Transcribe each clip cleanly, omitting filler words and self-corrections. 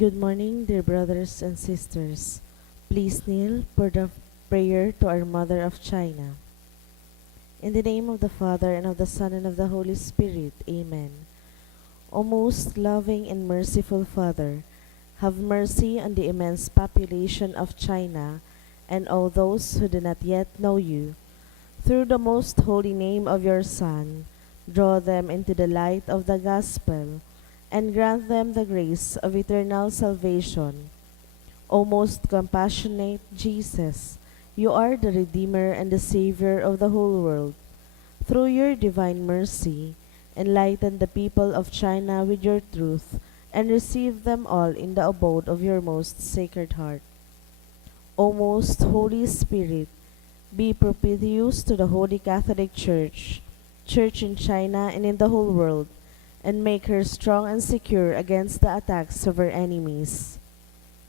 Good morning, dear brothers and sisters. Please kneel for the prayer to our Mother of China. In the name of the Father, and of the Son, and of the Holy Spirit. Amen. O most loving and merciful Father, have mercy on the immense population of China and all those who do not yet know you. Through the most holy name of your Son, draw them into the light of the gospel and grant them the grace of eternal salvation. O most compassionate Jesus, you are the Redeemer and the Savior of the whole world. Through your divine mercy, enlighten the people of China with your truth and receive them all in the abode of your most sacred heart. O most Holy Spirit, be propitious to the Holy Catholic Church, Church in China and in the whole world, and make her strong and secure against the attacks of her enemies.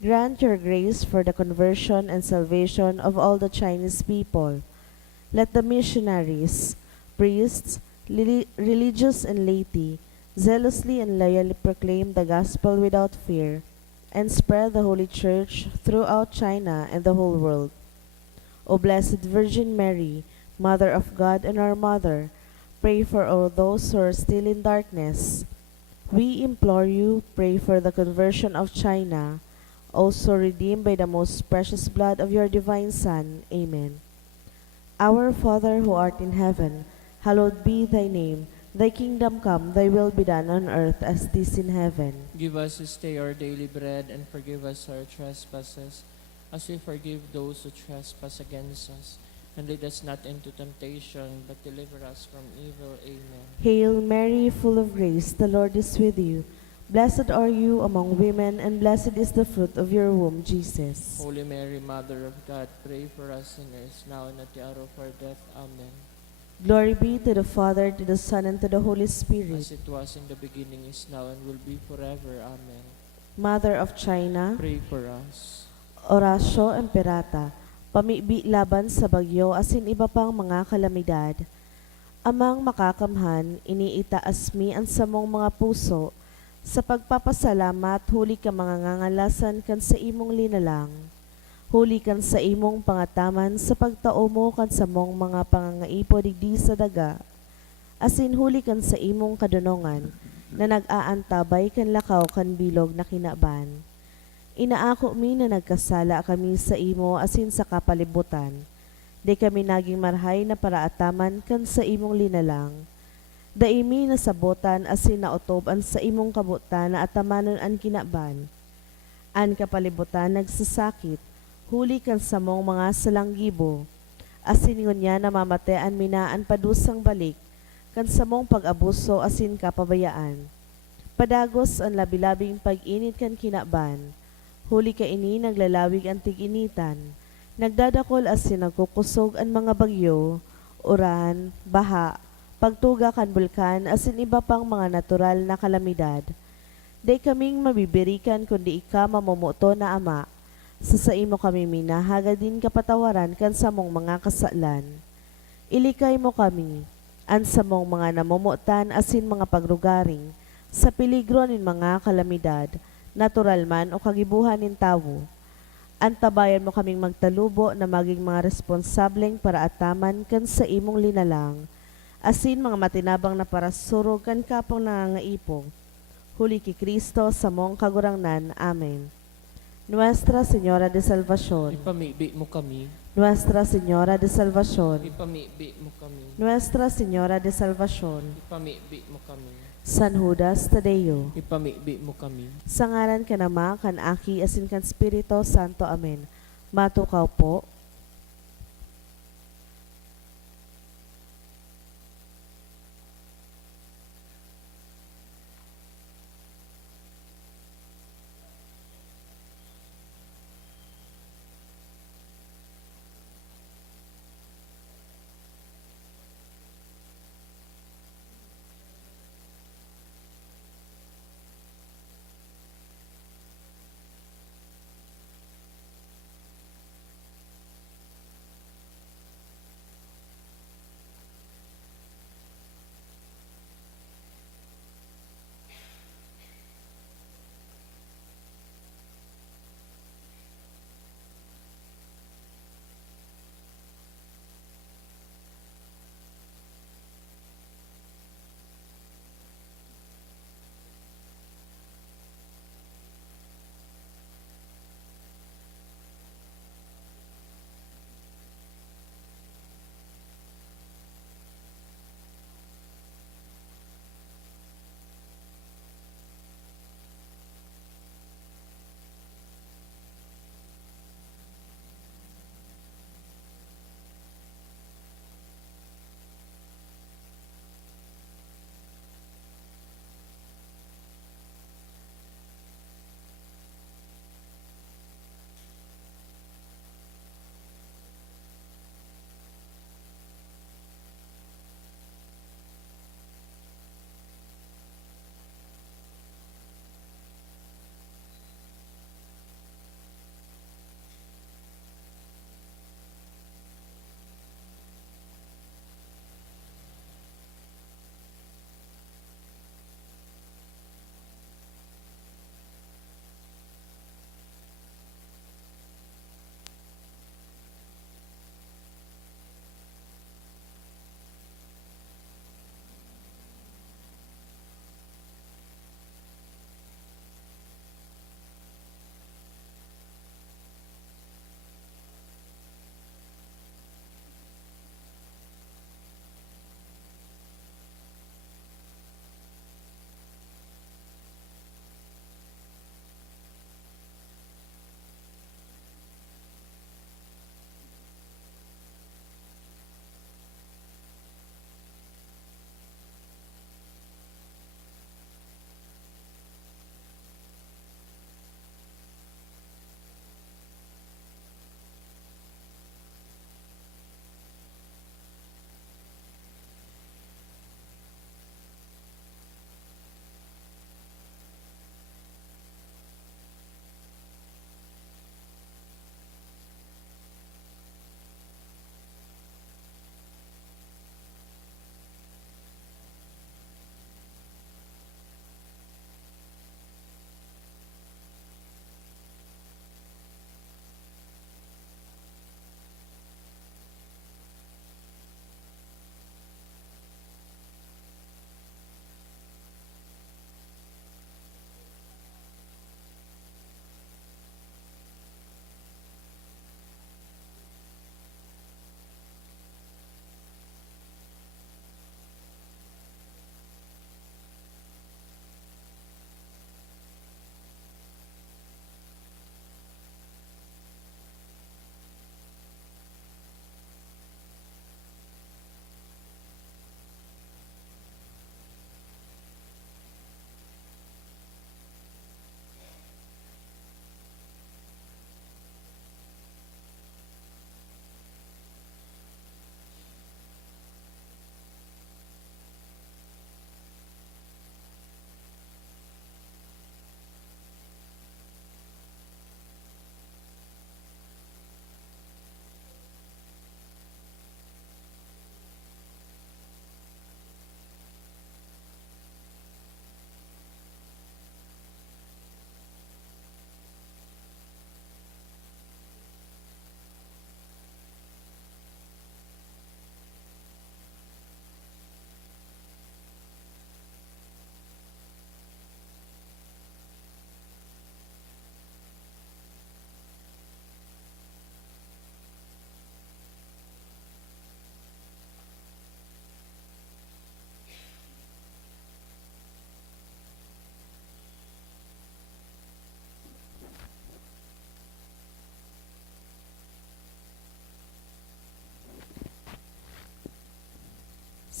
Grant your grace for the conversion and salvation of all the Chinese people. Let the missionaries, priests, religious and laity zealously and loyally proclaim the gospel without fear and spread the Holy Church throughout China and the whole world. O Blessed Virgin Mary, Mother of God and our Mother, pray for all those who are still in darkness. We implore you, pray for the conversion of China, also redeemed by the most precious blood of your divine Son. Amen. Our Father who art in heaven, hallowed be thy name. Thy kingdom come, thy will be done on earth as it is in heaven. Give us this day our daily bread, and forgive us our trespasses, as we forgive those who trespass against us. And lead us not into temptation, but deliver us from evil. Amen. Hail Mary, full of grace, the Lord is with you. Blessed are you among women, and blessed is the fruit of your womb, Jesus. Holy Mary, Mother of God, pray for us sinners, now and at the hour of our death. Amen. Glory be to the Father, to the Son, and to the Holy Spirit. As it was in the beginning, is now, and will be forever. Amen. Mother of China, Pray for us. Orasyo Emperata, pamibi laban sa bagyo asin iba pang mga kalamidad. Amang makakamhan, iniitaas mi ang samong mga puso, sa pagpapasalamat huli ka mga ngangalasan kan sa imong linalang. Huli kan sa imong pangataman sa pagtao mo kan sa mong mga pangangaipo digdi sa daga. Asin huli kan sa imong kadunongan, na nag-aantabay kan lakaw kan bilog na kinaban. Inaako mi na nagkasala kami sa imo asin sa kapalibutan. Di kami naging marhay na paraataman kan sa imong linalang. Daimi na sabotan asin naotob an sa imong kabutan na atamanon an kinaban. An kapalibutan nagsasakit, huli kan sa mong mga salanggibo. Asin ngunya namamatean minaan padusang balik, kan sa mong pag-abuso asin kapabayaan. Padagos ang labilabing pag-init kan kinaban. Huli ka ini naglalawig ang tig-initan. Nagdadakol asin nagkukusog ang mga bagyo, uran, baha, pagtuga kan bulkan asin iba pang mga natural na kalamidad. Day kaming mabibirikan kundi ika mamumuto na ama. Sa imo kami minahaga din kapatawaran kan sa mong mga kasalan. Ilikay mo kami, an sa mong mga namumutan asin mga pagrugaring, sa peligro nin mga kalamidad, natural man o kagibuhan nin tawo. Antabayan mo kaming magtalubo na maging mga responsableng para ataman kan sa imong linalang, asin mga matinabang na para surog kan kapong nangangaipong. Huli ki Kristo sa mong kagurangnan. Amen. Nuestra Señora de Salvación. Ipamibi mo kami. Nuestra Señora de Salvación. Ipamibi mo kami. Nuestra Señora de Salvación. Ipamibi mo kami. San Judas Tadeo. Ipamibi mo kami. Sa ngalan ka Ama, kan Aki, asin kan Espiritu Santo. Amen. Matukaw po.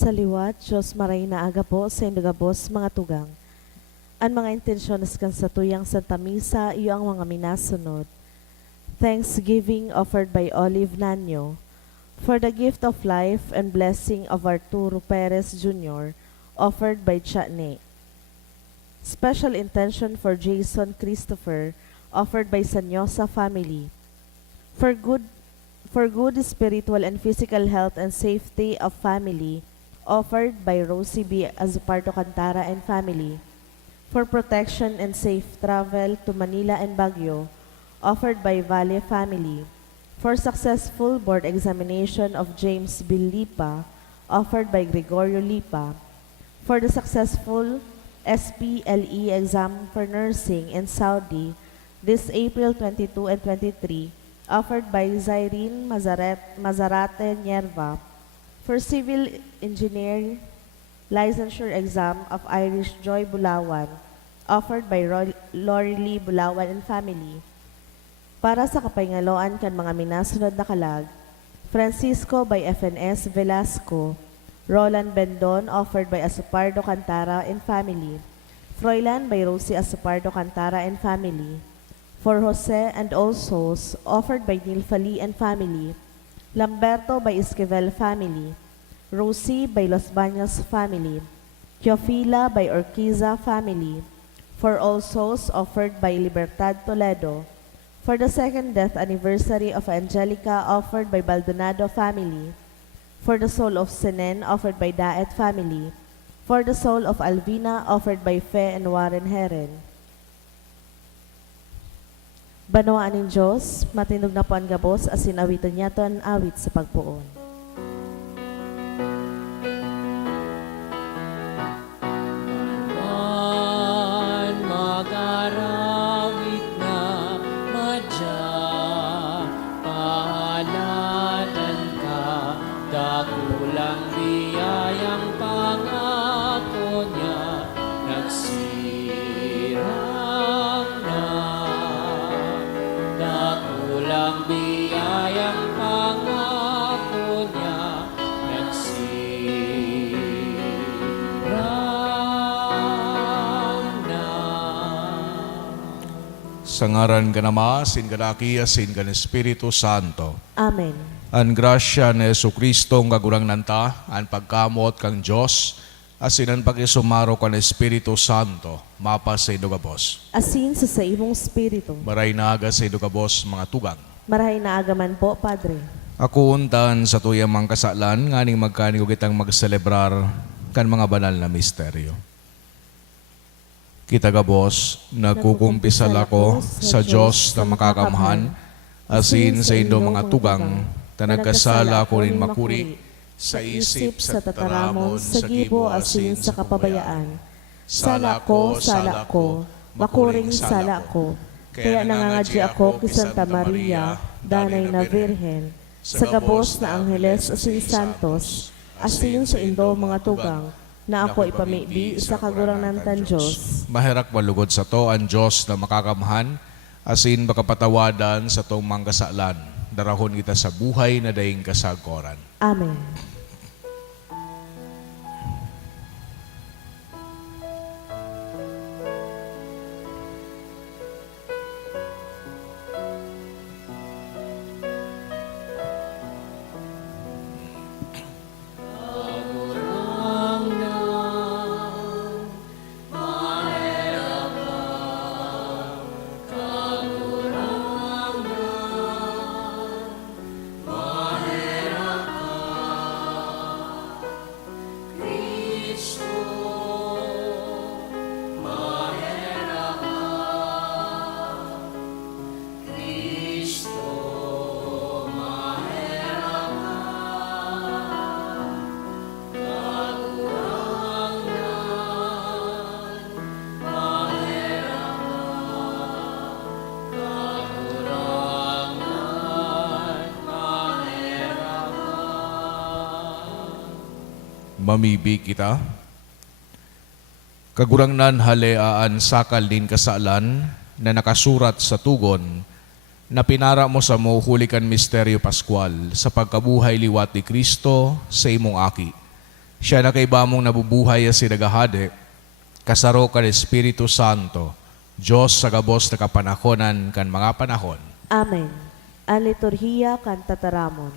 Sa liwat, Diyos maray na aga po sa indugabos mga tugang. Ang mga intensyones kan sa tuyang Santa Misa, iyo ang mga minasunod. Thanksgiving offered by Olive Nanyo for the gift of life and blessing of Arturo Perez Jr. offered by Chatne. Special intention for Jason Christopher offered by Sanyosa family. For good spiritual and physical health and safety of family offered by Rosie B. Azupardo Cantara and family. For protection and safe travel to Manila and Baguio offered by Valle family. For successful board examination of James Bill Lipa offered by Gregorio Lipa. For the successful SPLE exam for nursing in Saudi this April 22 and 23 offered by Zairine Mazarate Nierva. For civil engineer licensure exam of Irish Joy Bulawan offered by Lori Lee Bulawan and family. Para sa kapayngaloan kan mga minasunod na kalag, Francisco by FNS Velasco, Roland Bendon offered by Asupardo Cantara and family. Froilan by Rosie Asupardo Cantara and family. For Jose and All Souls offered by Nilfali and family. Lamberto by Esquivel family. Rosie by Los Baños family. Teofila by Orquiza family. For All Souls offered by Libertad Toledo. For the second death anniversary of Angelica offered by Baldonado family. For the soul of Senen offered by Daet family. For the soul of Alvina offered by Fe and Warren Heren. Banawaan ng Diyos, matindog na po ang gabos, asin awiton niya to ang awit sa pagpuon. Mag-arawit na madya, pahalatan ka, dakulang biyayang pangako niya, nagsirang na. Dakulang biyayang pangako niya, nagsirang na. Sa ngaran ka Ama, sin kadaki, asin kan Espiritu Santo. Amen. An grasya ni Jesucristo ang kagurang nanta, an pagkamot kang Diyos, asin ang pag-isumaro kan Espiritu Santo, mapa sa idugabos. Asin sa imong spiritu. Maray na aga sa idugabos mga tugang. Marahay na agaman po, Padre. Ako untan sa tuyang mga kasalan, nganing magkanigo kitang magselebrar kan mga banal na misteryo. Kita gabos, nagkukumpisal ako sa Diyos na makakamhan, asin sa indo mga tugang, tanagkasala ko rin makuri, sa isip, sa tataramon, sa gibo, asin sa kapabayaan. Sala ko, makuring sala ko, kaya nangangadya ako kay Santa Maria, danay na Virhen, sa gabos na Angeles asin Santos, asin sa indo mga tugang, na ako ipamibi sa kaguranan tan Diyos. Mahirak malugod sa to ang Diyos na makakamhan, asin makapatawadan sa tong mga kasalan. Darahon kita sa buhay na daing kasagoran. Amen. Mamibi kita. Kagurangnan haleaan sakal din kasalan na nakasurat sa tugon na pinara mo sa mo hulikan misteryo Pascual sa pagkabuhay liwat ni Kristo sa imong aki. Siya na kay bamong nabubuhay as sinagahade, kasaro kan Espiritu Santo, Diyos sa gabos na kapanahonan kan mga panahon. Amen. Ang liturhiya kan tataramon.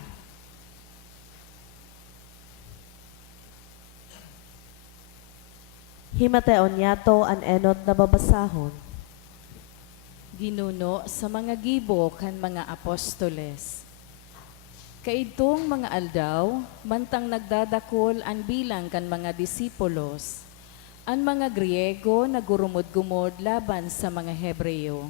Himateon yato an enot na babasahon. Ginuno sa mga gibo kan mga apostoles. Kaidtong mga aldaw, mantang nagdadakol ang bilang kan mga disipulos, ang mga Griego nagurumod-gumod laban sa mga Hebreo.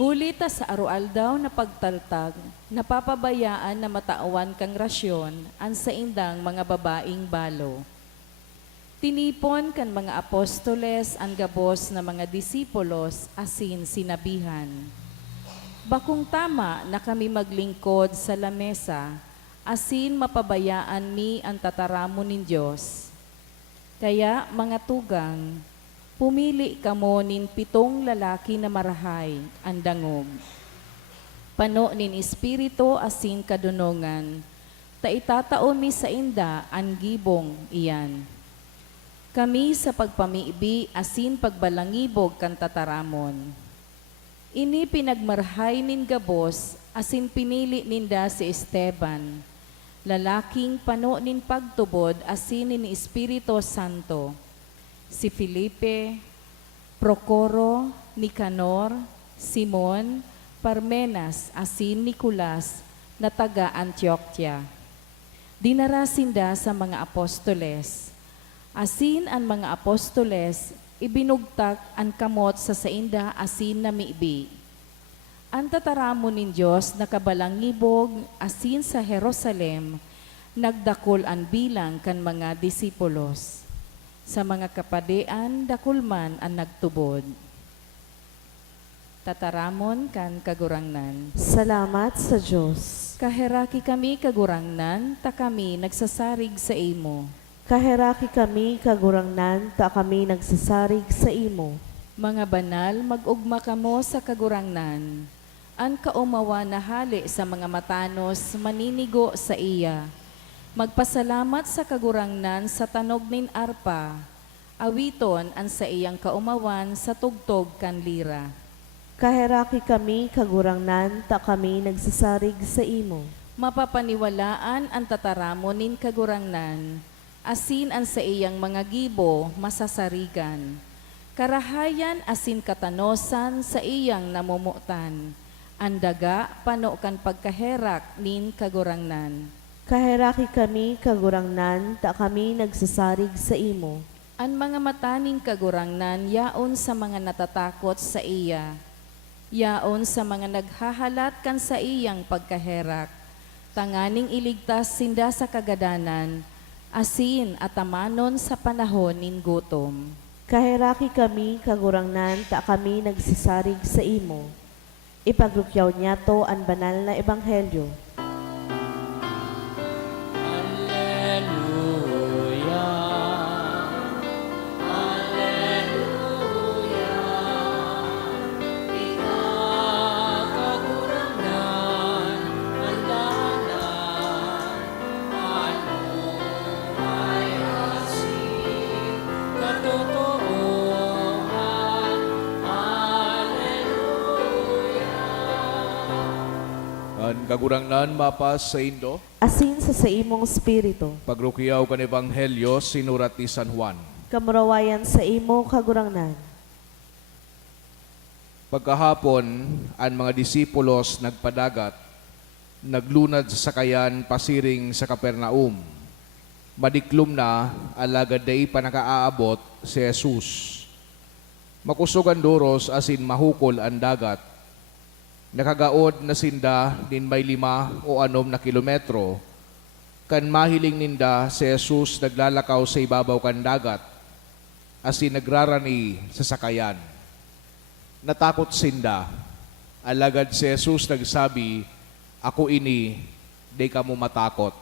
Hulita sa arualdaw na pagtaltag, napapabayaan na matauan kang rasyon ang sa indang mga babaing balo. Tinipon kan mga apostoles ang gabos na mga disipulos asin sinabihan, bakung tama na kami maglingkod sa lamesa, asin mapabayaan mi ang tataramon nin Diyos. Kaya mga tugang, pumili kamo nin 7 lalaki na marahay, ang dangog. Pano nin espiritu asin kadunongan, ta itatao mi sa inda ang gibong iyan. Kami sa pagpamiibi asin pagbalangibog kan tataramon. Ini pinagmarhay nin gabos asin pinili ninda si Esteban, lalaking pano nin pagtubod asin nin Espiritu Santo, si Felipe, Procoro, Nicanor, Simon, Parmenas asin Nicolas na taga Antioquia. Dinarasinda sa mga apostoles. Asin ang mga apostoles, ibinugtak ang kamot sa sainda asin na miibi. Ang tataramon nin Diyos na kabalangibog asin sa Jerusalem, nagdakol ang bilang kan mga disipulos. Sa mga kapadean, dakulman ang nagtubod. Tataramon kan kagurangnan. Salamat sa Diyos. Kaheraki kami kagurangnan, ta kami nagsasarig sa imo. Kaheraki kami kagurangnan, ta kami nagsasarig sa imo. Mga banal, mag-ugma kamo sa kagurangnan. Ang kaumawa na hali sa mga matanos, maninigo sa iya. Magpasalamat sa kagurangnan sa tanog nin arpa. Awiton ang sa iyang kaumawan sa tugtog kan lira. Kaheraki kami kagurangnan, ta kami nagsasarig sa imo. Mapapaniwalaan ang tataramon nin kagurangnan. Asin ang sa iyang mga gibo masasarigan. Karahayan asin katanosan sa iyang namumutan. Andaga pano kan pagkaherak nin kagurangnan. Kaheraki kami kagurangnan, ta kami nagsasarig sa imo. Ang mga mataning kagurangnan yaon sa mga natatakot sa iya. Yaon sa mga naghahalat kan sa iyang pagkaherak. Tanganing iligtas sinda sa kagadanan, asin at amanon sa panahon nin gutom. Kaheraki kami kagurangnan, ta kami nagsasarig sa imo. Ipagrukyaw niya to ang banal na ebanghelyo. Alleluia. Alleluia. Ikakagurangan ang dalan. Ano ay asin katotohanan. Alleluia. Ang kagurangnan mapas sa Indo, Asin sa imong espiritu. pagrukyaw kan Ebanghelyo sinurat ni San Juan. Kamurawayan sa imo kagurangnan. Pagkahapon, ang mga disipulos nagpadagat, naglunad sa sakayan pasiring sa Kapernaum. Madiklom na, alagad day pa nakaaabot si Jesus. Makusog ang doros asin mahukol ang dagat. Nakagaod na sinda din may 5 o 6 na kilometro. Kan mahiling ninda si Jesus naglalakaw sa ibabaw kan dagat, asin nagrarani sa sakayan. Natakot sinda. Alagad si Jesus nagsabi, ako ini, di ka mo matakot.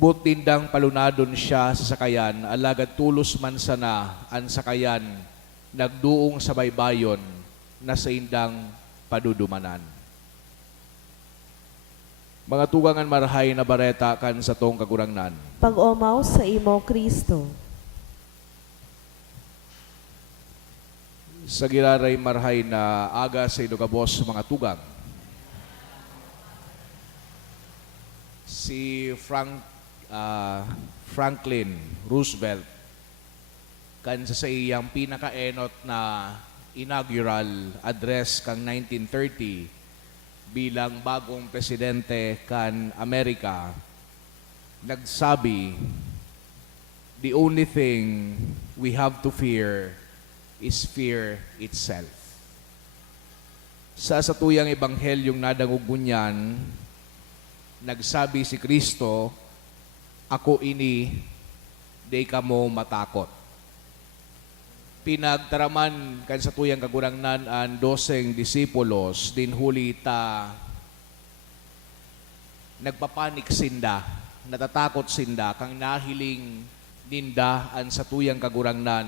But tindang palunadon siya sa sakayan, alagad tulos man sana ang sakayan, nagduong sa baybayon na sa indang padudumanan. Mga tugangan marahay na bareta kan sa tong kagurangnan. Pag-omaw sa imo, Kristo. Sa giraray marahay na aga sa idugabos mga tugang. Si Franklin Roosevelt kan sa iyang pinakaenot na inaugural address kang 1930 bilang bagong presidente kan Amerika, nagsabi, "The only thing we have to fear is fear itself." Sa satuyang ebanghelyong nadangugunyan, nagsabi si Kristo, "Ako ini, di kamo matakot." Pinagtaraman kan sa tuyang kagurangnan ang 12 disipulos, din huli ta nagpapanik sinda, natatakot sinda, kang nahiling ninda ang sa tuyang kagurangnan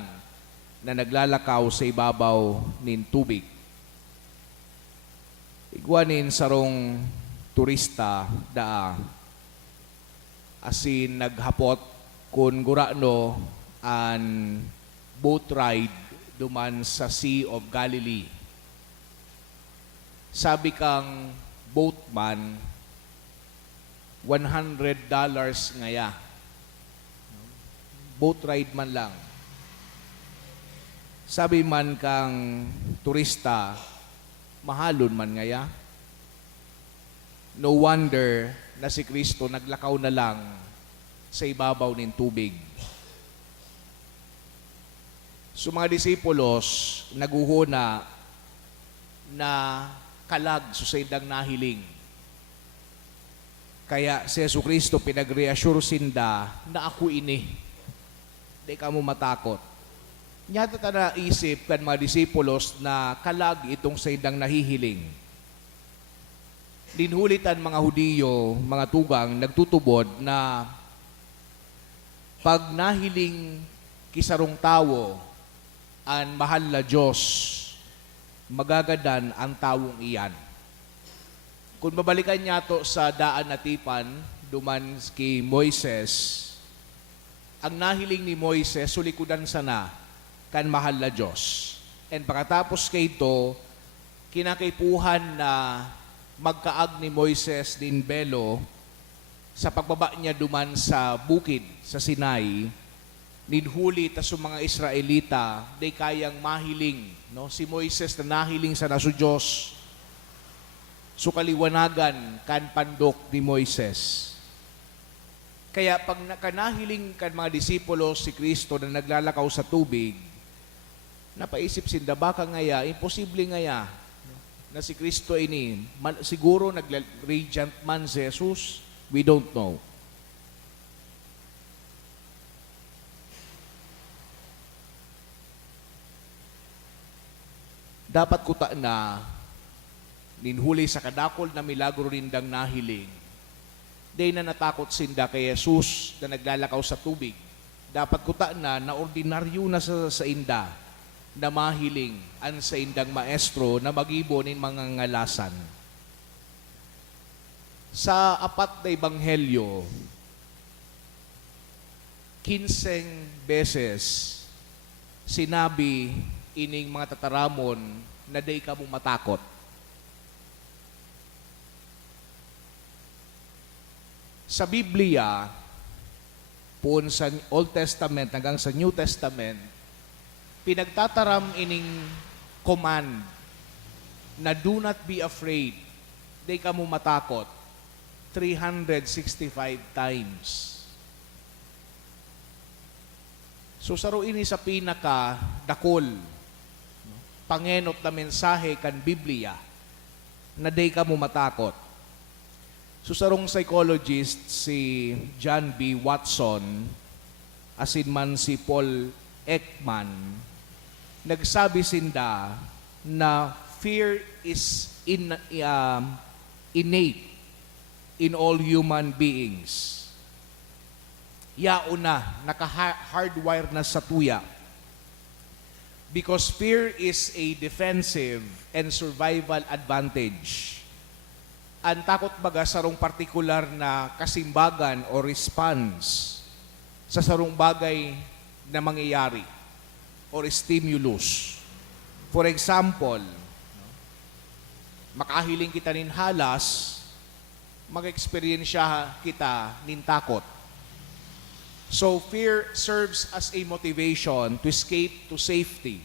na naglalakaw sa ibabaw nin tubig. Igwanin sarong turista daa, asin naghapot kun gurano an boat ride duman sa Sea of Galilee. Sabi kang boatman, $100 ngaya. Boat ride man lang. Sabi man kang turista, mahalon man ngaya. No wonder na si Kristo naglakaw na lang sa ibabaw ng tubig. So mga disipulos, naguhuna na kalag sa saydang nahiling. Kaya si Yesu Kristo pinag-reassure sinda na ako ini. Di ka mo matakot. Nyata ta na isip kan mga disipulos na kalag itong saydang nahihiling. Dinhulitan mga Hudiyo, mga tugang, nagtutubod na pag nahiling kisarong tawo, ang mahal na Diyos, magagadan ang tawong iyan. Kung babalikan niya to sa daan na tipan, duman kay Moises, ang nahiling ni Moises, sulikudan sana kan mahal na Diyos. And pagkatapos kay ito, kinakaipuhan na magkaag ni Moises din belo sa pagbaba niya duman sa bukid sa Sinai, ninhuli ta sa mga Israelita, day kayang mahiling. No? Si Moises na nahiling sa naso Diyos, so kaliwanagan kan pandok ni Moises. Kaya pag nakanahiling kan mga disipulo si Kristo na naglalakaw sa tubig, napaisip sinda, baka ngaya, imposible ngaya, na si Kristo ini, siguro nag-radiant man si Jesus, we don't know. Dapat kuta na ninhuli sa kadakol na milagro rindang nahiling. Day na natakot sinda kay Jesus na naglalakaw sa tubig. Dapat kuta na ordinaryo na sa inda na mahiling an sa indang maestro na magibo nin mga ngalasan. Sa apat na ebanghelyo, 15 beses sinabi ining mga tataramon na day ka mong matakot. Sa Biblia, pun sa Old Testament hanggang sa New Testament, pinagtataram ining command na do not be afraid, day ka mong matakot, 365 times. So saro ini sa pinaka dakol pangenot na mensahe kan Biblia na day ka mo matakot. So sarong psychologist si John B. Watson asin man si Paul Ekman nagsabi sinda na fear is innate in all human beings. Yauna, naka-hardwire na sa tuya. Because fear is a defensive and survival advantage. ang takot baga sarong partikular na kasimbagan o response sa sarong bagay na mangyayari or stimulus. For example, makahiling kita nin halas, mag-experiensya kita nin takot. So fear serves as a motivation to escape to safety.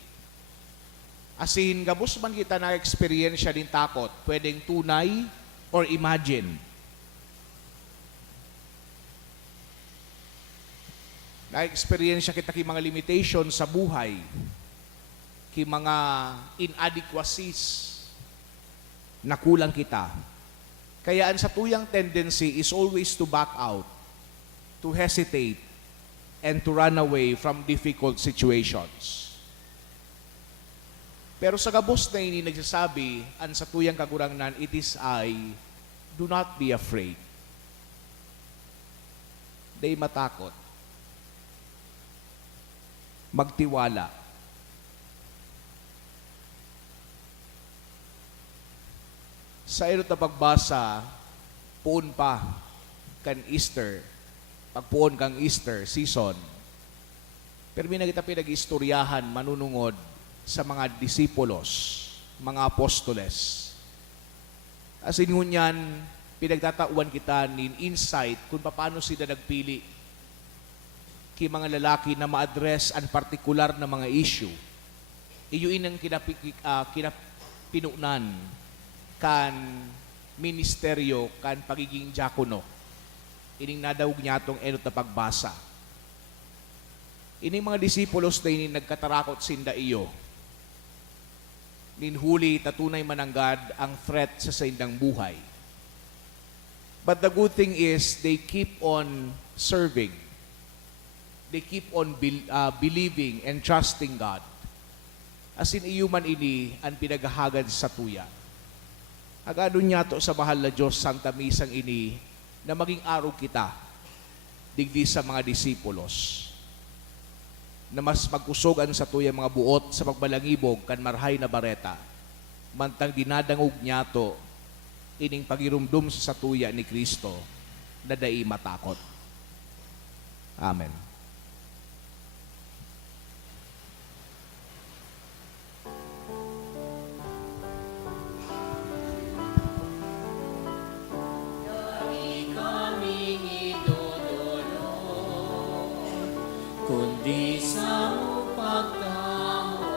Asin, gabos man kita na-experience din takot, pwedeng tunay or imagine. Na-experience kita ki mga limitation sa buhay, ki mga inadequacies na kulang kita. Kaya ang sa tuyang tendency is always to back out, to hesitate, and to run away from difficult situations. Pero sa gabos na ini nagsasabi, ang sa tuyang kagurangnan, it is I, do not be afraid. Day matakot. Magtiwala. Sa irot na pagbasa, puon pa kan Easter, pagpuon kang Easter season, pero may nakita pinag-istoryahan manunungod sa mga disipulos, mga apostoles. As in ngunyan, pinagtatauan kita nin insight kung paano sila nagpili ki mga lalaki na ma-address ang partikular na mga issue. Iyuin ang kinapinunan kan ministeryo kan pagiging diakono. Ining nadawog niya itong enot na pagbasa. Ining mga disipulos na ini nagkatarakot sinda iyo. Ninhuli tatunay mananggad ang threat sa sindang buhay. But the good thing is they keep on serving. They keep on believing and trusting God. As in iyo man ini ang pinagahagad sa tuya. Agado niya to sa mahal na Diyos Santa Misang ini na maging araw kita digdi sa mga disipulos na mas magkusogan sa tuya mga buot sa pagbalangibog kan marhay na bareta mantang dinadangog niya to ining pagirumdum sa tuya ni Kristo na dai matakot. Amen. Kundi sa pagkamo,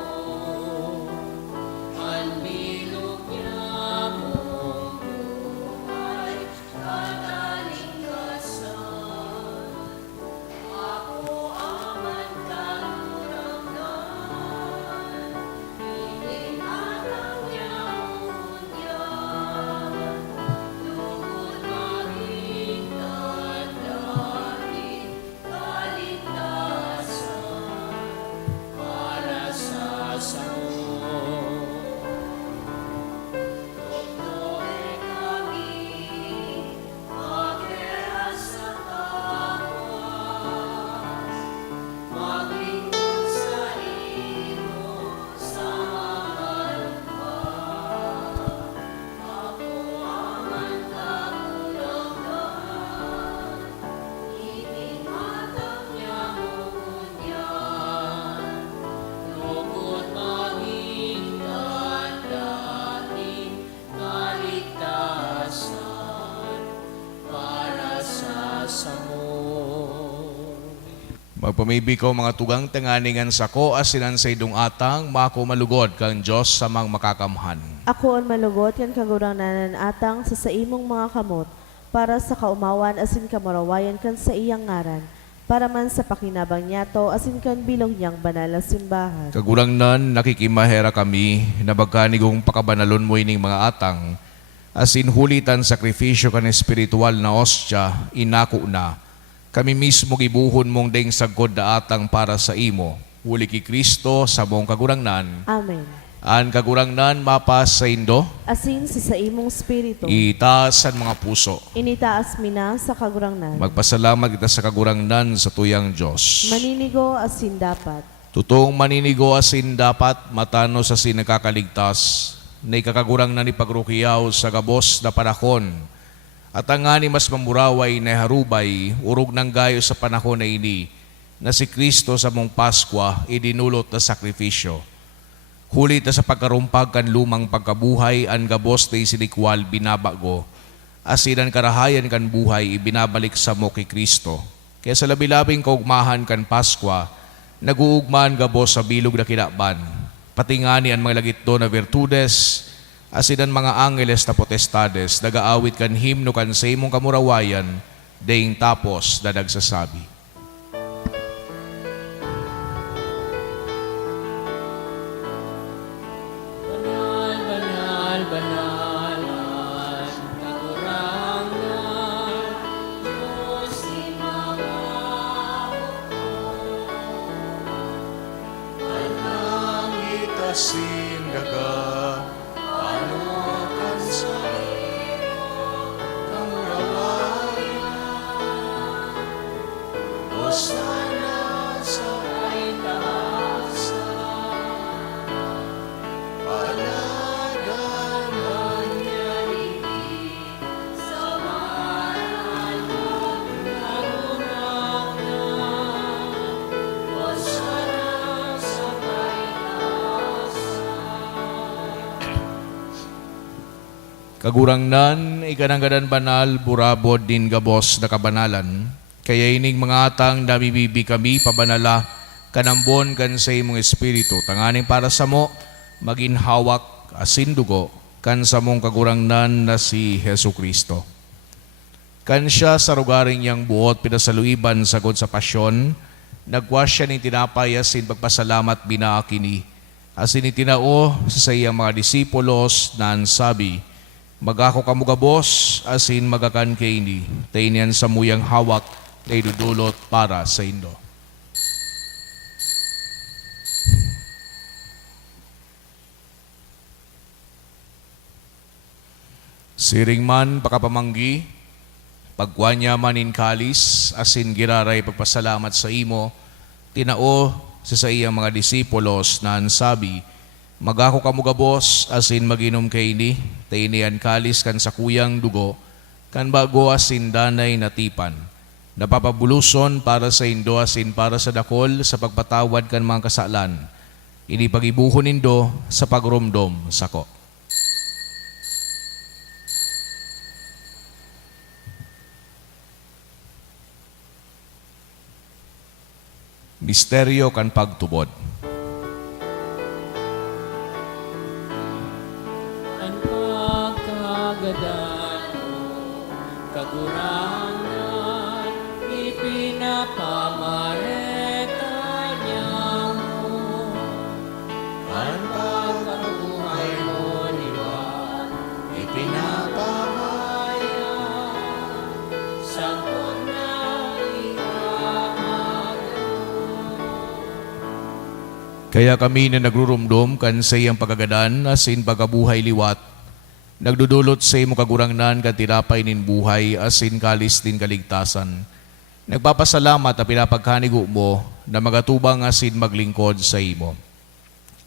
ang bilog niya mong buhay, katalingkasan. Ako aman kanuramdan, ininatang niya mong yan, lugod maging tandaan, para sa samo. Doktor kami, magkera sa tawas, maglingkod sa imo sa mga lupa. Ako aman kagulangan, ininatang niya mong yan, lugod maging tandaan, kaligtasan para sa samo. Magpamibi ko mga tugang tanganingan sako asinan sa idong atang mako malugod kang Diyos sa mga makakamhan. Ako ang malugot kan kagurangnanan atang sa imong mga kamot para sa kaumawan asin kamarawayan kan sa iyang ngaran para man sa pakinabang niyato asin kan bilog niyang banal na simbahan. Kagurangnan nakikimahera kami na bagkanigong pakabanalon mo ining mga atang asin hulitan sakripisyo kan espiritual na ostya inako na kami mismo gibuhon mong ding sagkod da atang para sa imo huli ki Kristo sa mong kagurangnan Amen. an kagurangnan mapas sa indo Asin sa imong spirito. itaas ang mga puso. Initaas mina sa kagurangnan. Magpasalamat kita sa kagurangnan sa tuyang Diyos. Maninigo asin dapat. Totoong maninigo asin dapat matano sa sinagkakaligtas na ikakagurang na ni pagrukiyaw sa gabos na panahon. At ang nga ni mas mamuraway na harubay, urog ng gayo sa panahon na ini, na si Kristo sa mong Paskwa idinulot na sakripisyo. Huli ta sa pagkarumpag kan lumang pagkabuhay, ang gabos na isinikwal binabago, asinan karahayan kan buhay ibinabalik sa mo kay Kristo. Kaya sa labi-labing kaugmahan kan Paskwa, naguugmaan gabos sa bilog na kinaban, pati nga ni ang mga lagitdo na virtudes, asinan mga angeles na potestades, nagaawit kan himno kan sa imong kamurawayan, daing tapos na nagsasabi. Banal, banal, banalan, kagurangan, Diyos si mga Langit asin daga, ano kan sa iyo, kamurawayan, Hosana sa kaitaasan, palagan mangyari sa bayan mo, kagurangan, Hosana sa Kagurangnan, ikananggadan banal, burabod din gabos na kabanalan. Kaya ining mga atang namibibi kami pabanala, kanambon kan sa imong espiritu. Tanganing para sa mo, maging hawak asin dugo, kan sa mong kagurangnan na si Hesu Kristo. Kan siya sa rugaring niyang buot pinasaluiban sagod sa pasyon, nagwas siya ng tinapay asin pagpasalamat binaakini. Asin itinao sa iyang mga disipulos na ansabi, magako kamugabos asin magakan kaini, tainian sa muyang hawak na idudulot para sa indo. Siring man pakapamanggi, pagwanya manin kalis, asin giraray pagpasalamat sa imo, tinao sa iyang mga disipulos na ansabi, magako kamugabos asin maginom kaini, tainian kalis kan sa kuyang dugo, kan bago asin danay natipan, napapabuluson para sa indo asin para sa dakol sa pagpatawad kan mga kasalan, ini pagibuhon nindo sa pagrumdom sako. Misteryo kan pagtubod. ang pagkagadan mo, kagurangan, ipinapamareta niya mo. Ang pagkabuhay mo, liwan, ipinapamaya, sangkot na Kaya kami na nagrurumdum kan sa iyang pagagadan asin pagabuhay liwat, nagdudulot sa imo kagurangnan kan tinapay nin buhay asin kalis din kaligtasan. Nagpapasalamat at pinapagkanigo mo na magatubang asin maglingkod sa imo.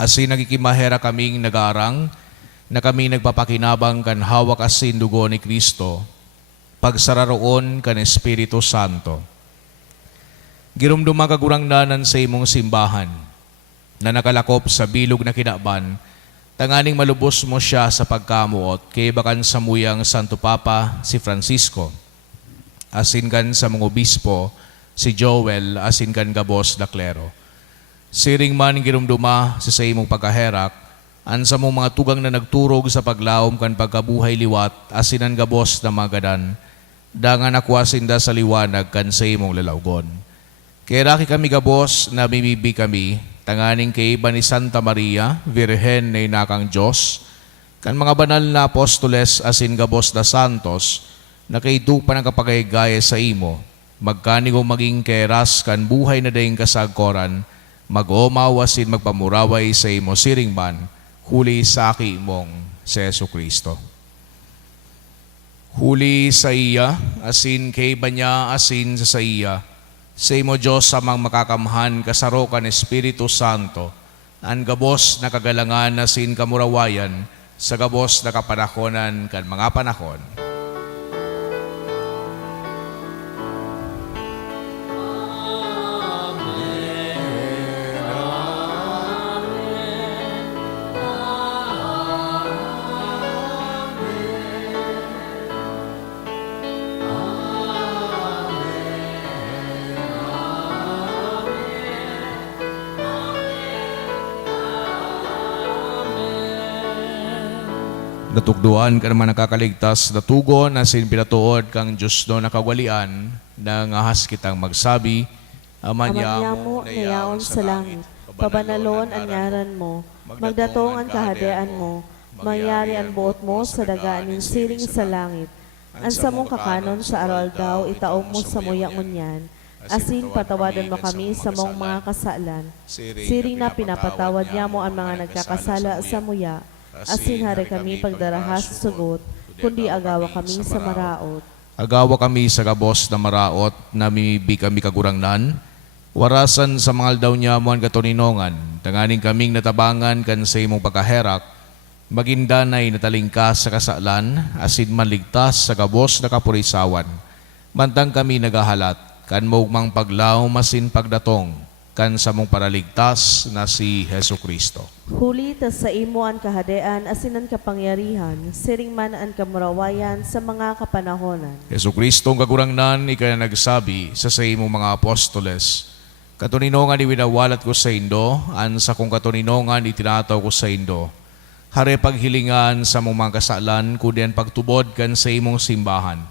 Asin nagikimahera kaming nagarang na kami nagpapakinabang kan hawak asin dugo ni Kristo, pagsararoon kan Espiritu Santo. Girumduma kagurangnanan sa imong simbahan, na nakalakop sa bilog na kinaban, tanganing malubos mo siya sa pagkamuot kay bakan sa muyang Santo Papa si Francisco, asin kan sa mga obispo si Joel, asin kan gabos na klero. Siring man girumduma sa imong pagkaherak, an sa mong mga tugang na nagturog sa paglaom kan pagkabuhay liwat, asin ang gabos na magadan, dangan akwasin da sa liwanag kan sa imong lalawgon. Kaya raki kami gabos na bimibi kami, tanganing kay iba ni Santa Maria, Virhen na inakang Diyos, kan mga banal na apostoles asin gabos na santos, na kaitupan ang kapagayagaya sa imo, magkanigo maging keras kan buhay na daing kasagkoran, mag-omaw asin magpamuraway sa imo siring man, huli sa aki mong si Jesu Kristo. Huli sa iya, asin kay iba niya, asin sa iya, sa imo Diyos amang makakamhan kasarokan Espiritu Santo, ang gabos na kagalangan na sin kamurawayan, sa gabos na kapanahonan kan mga panahon. Natugduan ka naman nakakaligtas na tugon na pinatuod kang Diyos no nakawalian na ngahas kitang magsabi, Amanyamo na yaon sa langit, pabanalon ang ngaran mo, magdatong ang kahadean mo, mangyari ang buot mo sa dagaan ng siring sa langit. Ang sa mong kakanon sa aral daw, itaom mo sa muyang unyan, asin patawadan mo kami sa mong mga kasalan. Siring na pinapatawad niya mo ang mga nagkakasala sa muya, asin hari kami pagdarahas sugot, kundi agawa kami sa maraot. Agawa kami sa gabos na maraot, namimibi kami kagurangnan, warasan sa mga aldaw niya mo ang katuninongan, tanganing kaming natabangan kan sa imong pagkaherak, magindanay natalingkas sa kasalan, asin manligtas sa gabos na kapurisawan. Mantang kami nagahalat, kan mugmang paglaw masin pagdatong, kan sa mong paraligtas na si Hesu Kristo. Huli tas sa imo ang kahadean, asin ang kapangyarihan, siring man ang kamurawayan sa mga kapanahonan. Hesu Kristo ang kagurangnan, ika na nagsabi sa imong mga apostoles, katuninongan iwinawalat ko sa indo, an sa kong katuninongan itinataw ko sa indo. Hare paghilingan sa mong mga kasalan, kundi ang pagtubod kan sa imong simbahan.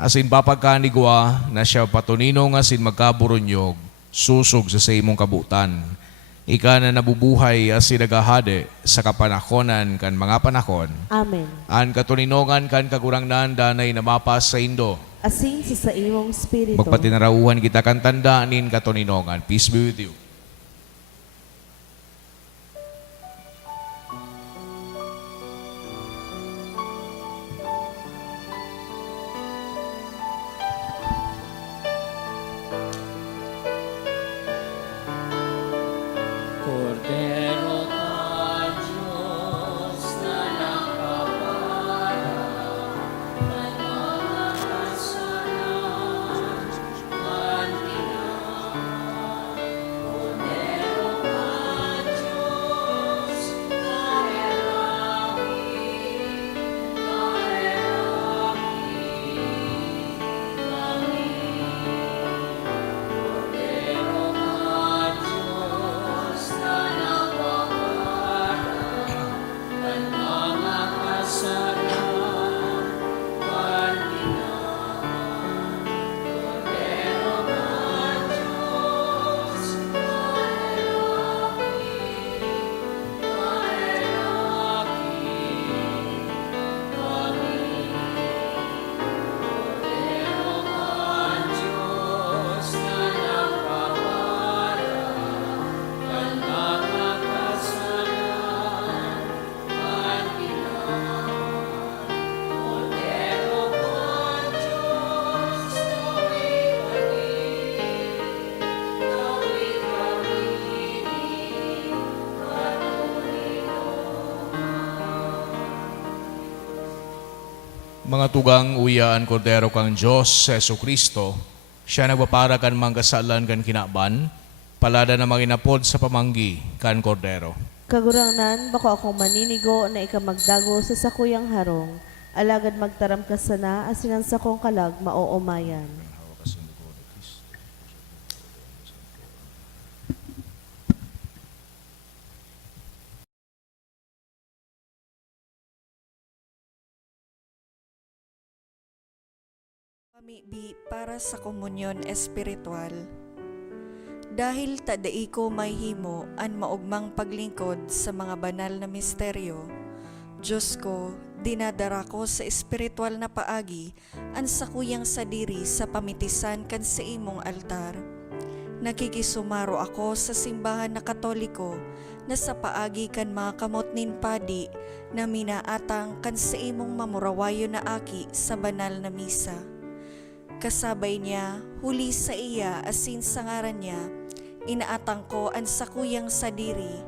Asin papagkanigwa na siya patuninong asin magkaburunyog, susog sa imong kabutan. Ika na nabubuhay asin nagahade sa kapanahonan kan mga panahon. Amen. An katuninongan kan kagurangnan danay namapas sa indo. Asin sa imong spirito. Magpatinarauhan kita kan tandaanin katuninongan. Peace be with you. Cordero ka, Diyos na nakapanag, at mga kasalanan, at tinaman. Cordero ka, Diyos, kahiraki, kami. Cordero ka, Diyos na napaparang, at mga kasalanan, at tinaman. Cordero ka, Diyos, Mga tugang uyaan kordero kang Diyos, Hesu Kristo, siya nagpapara kan mga kasalan kan kinaban, palada na manginapod sa pamanggi kan kordero. Kagurangnan, bako akong maninigo na ikamagdago sa sakuyang harong, alagad magtaram ka sana, asin ang sakong kalag mauumayan. Pamibi para sa komunyon espiritual. Dahil tadai ko may himo an maugmang paglingkod sa mga banal na misteryo, Diyos ko, dinadara ko sa espiritual na paagi an sakuyang sadiri sa pamitisan kan sa imong altar. Nakikisumaro ako sa simbahan na Katoliko na sa paagi kan mga kamot nin padi na minaatang kan sa imong mamurawayo na aki sa banal na misa. Kasabay niya, huli sa iya asin sa ngaran niya, inaatang ko ang sakuyang sadiri.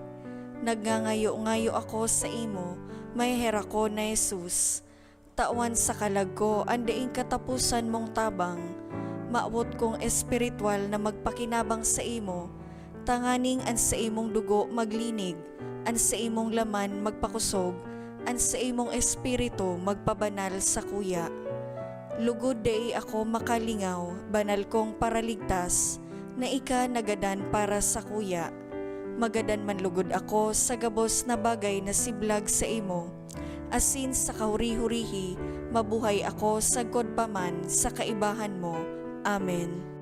Nagngangayo-ngayo ako sa imo, may herako na Jesus. Tawan sa kalagko, andaing katapusan mong tabang, maawot kong espiritual na magpakinabang sa imo, tanganing an sa imong dugo maglinig, an sa imong laman magpakusog, an sa imong espiritu magpabanal sa kuya. Lugod day ako makalingaw, banal kong paraligtas, na ika nagadan para sa kuya. Magadan man lugod ako sa gabos na bagay na siblag sa imo, asin sa kahuri-hurihi, mabuhay ako sagod pa man sa kaibahan mo. Amen.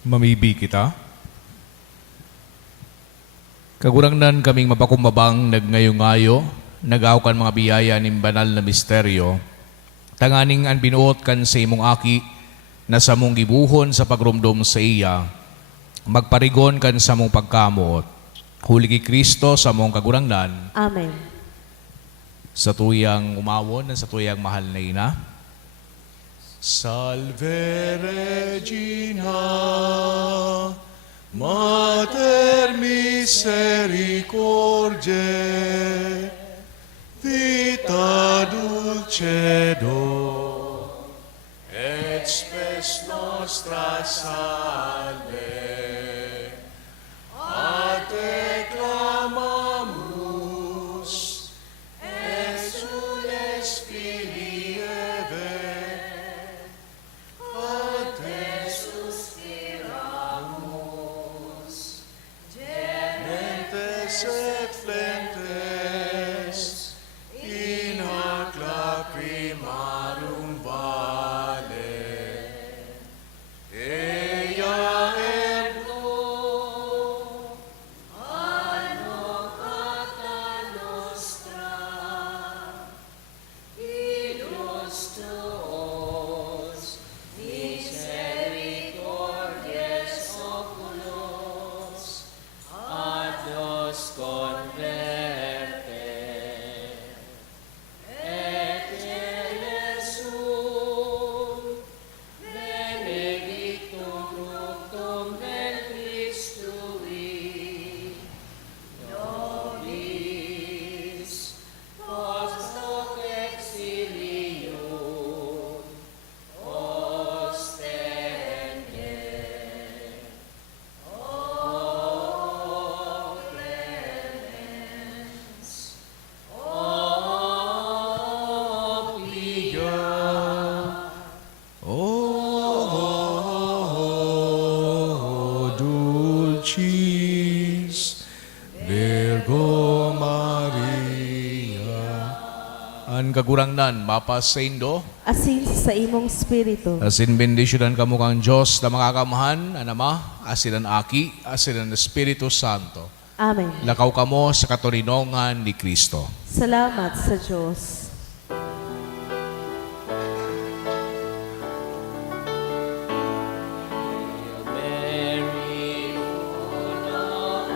Mamibi kita. Kagurangnan kaming mapakumbabang nagngayo-ngayo, nagaw kan mga biyaya ning banal na misteryo, tanganing an binuot kan sa imong aki, na sa mong gibuhon sa pagrumdom sa iya, magparigon kan sa mong pagkamot, huli ki Kristo sa mong kagurangnan, Amen. sa tuyang umawon, sa tuyang mahal na ina. Salve Regina, Mater misericordiae, vita dulcedo, et spes nostra salve. A te clamamus, exules filii Eve, a te suspiramus, gementes et flentes, in hoc lacrimarum vale. Ea ergo, anno cata nostra, ilus tuos, misericordies oculos, ad nos converte, et Jesum, benedictum fructum ventris tui, nobis post hoc exilium ostende. O clemens, o pia, O dulcis Virgo Maria. An kagurangnan, mapasaindo, Asin sa imong spiritu. asin bendisyonan kamo kang Diyos na makakamahan, an Ama, asin ang Aki, asin ang Espiritu Santo. Amen. Lakaw kamo sa katurinongan ni Kristo. Salamat sa Diyos. Mary, full of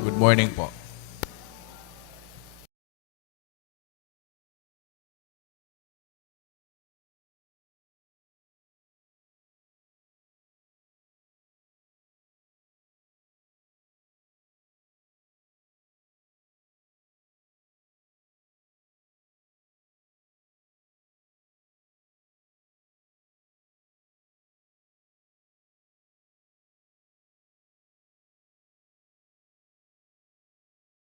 Good morning po.